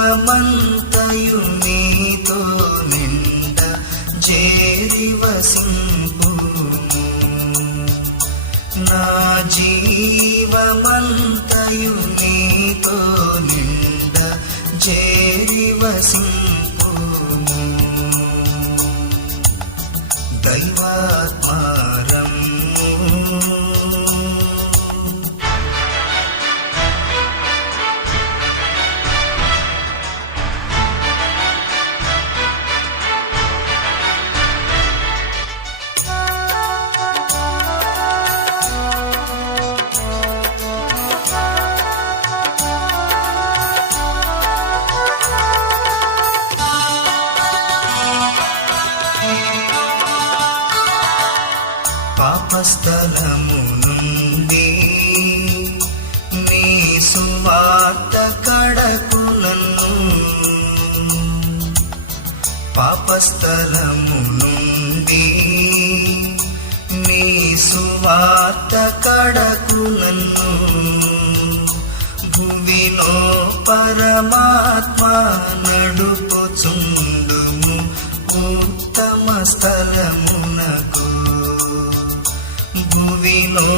జీవమంతయు నీతో నింద చేరి వసింపుము నా జీవమంతయు నీతో నింద చేరి వసింపుము దైవాత్మారము సువార్త కడకులను పాపస్థలము నుండి నీ సువార్త కడకులను భూమిలో పరమాత్మ నడుపుచుండుము ఉత్తమ స్థలమునకు. భూమిలో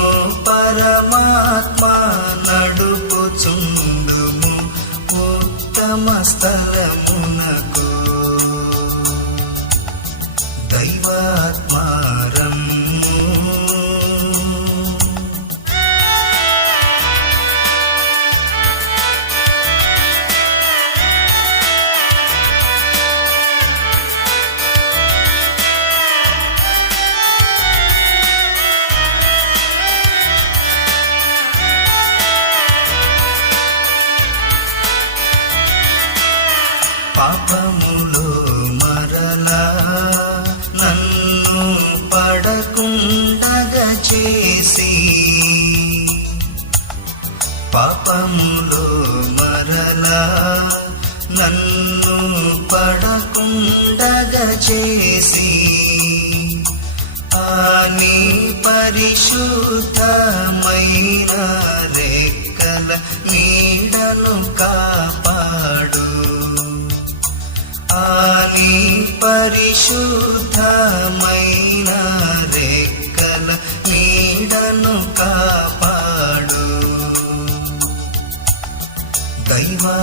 పరమాత్మ ఉత్తమ దైవాత్మారం పాపములు మరలా నన్ను పడకుండగ చేసి పాపములు మరలా నన్ను పడకుండగ చేసి ఆని పరిశుద్ధమైన పరిశుద్ధమైన రెక్కల నీడను కాపాడు. దైవా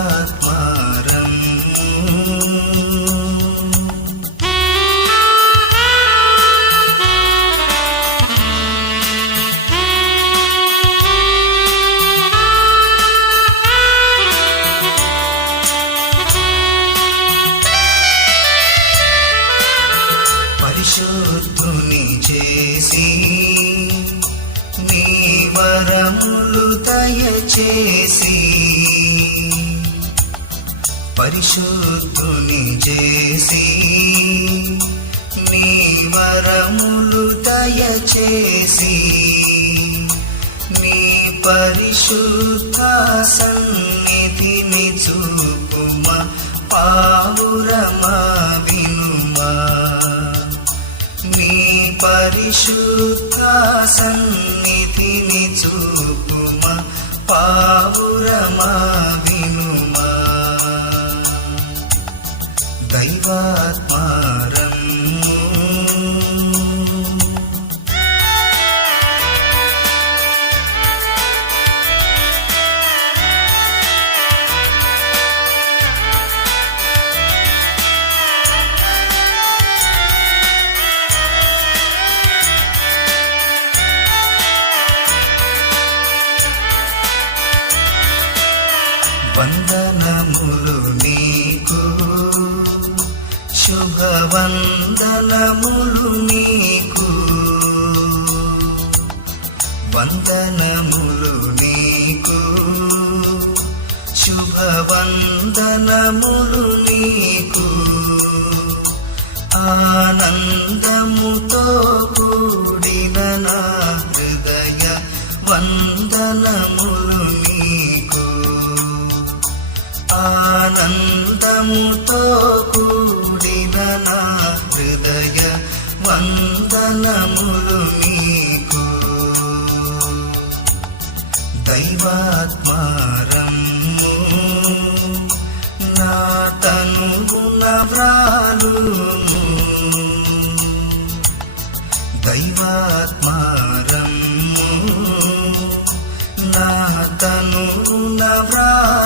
పరిశుద్ధుని చేసి నీ వరములు దయచేసి పరిశుద్ధుని చేసి నీ వరములు దయచేసి నీ పరిశుద్ధ సన్నిధిని చూపుమ పావురమా వినుమా. పరిశుద్ధ సన్నిధిని చూపుమ పావురమా వినుమా. దైవాత వందనములు నీకు. శుభవందనములు నీకు. ఆనందముతో కూడిన నా హృదయ వందనములు నీకు. ఆనందముతో కూడిన నా హృదయ వందనములు నీకు దైవాత్మారము నా తనుగుణ వ్రాలుము దైవాత్మారము నా తనుగుణ వ్రాలుము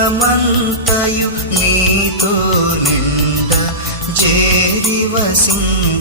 జీవమంతయు నీతో నిండ చేరి వసింపును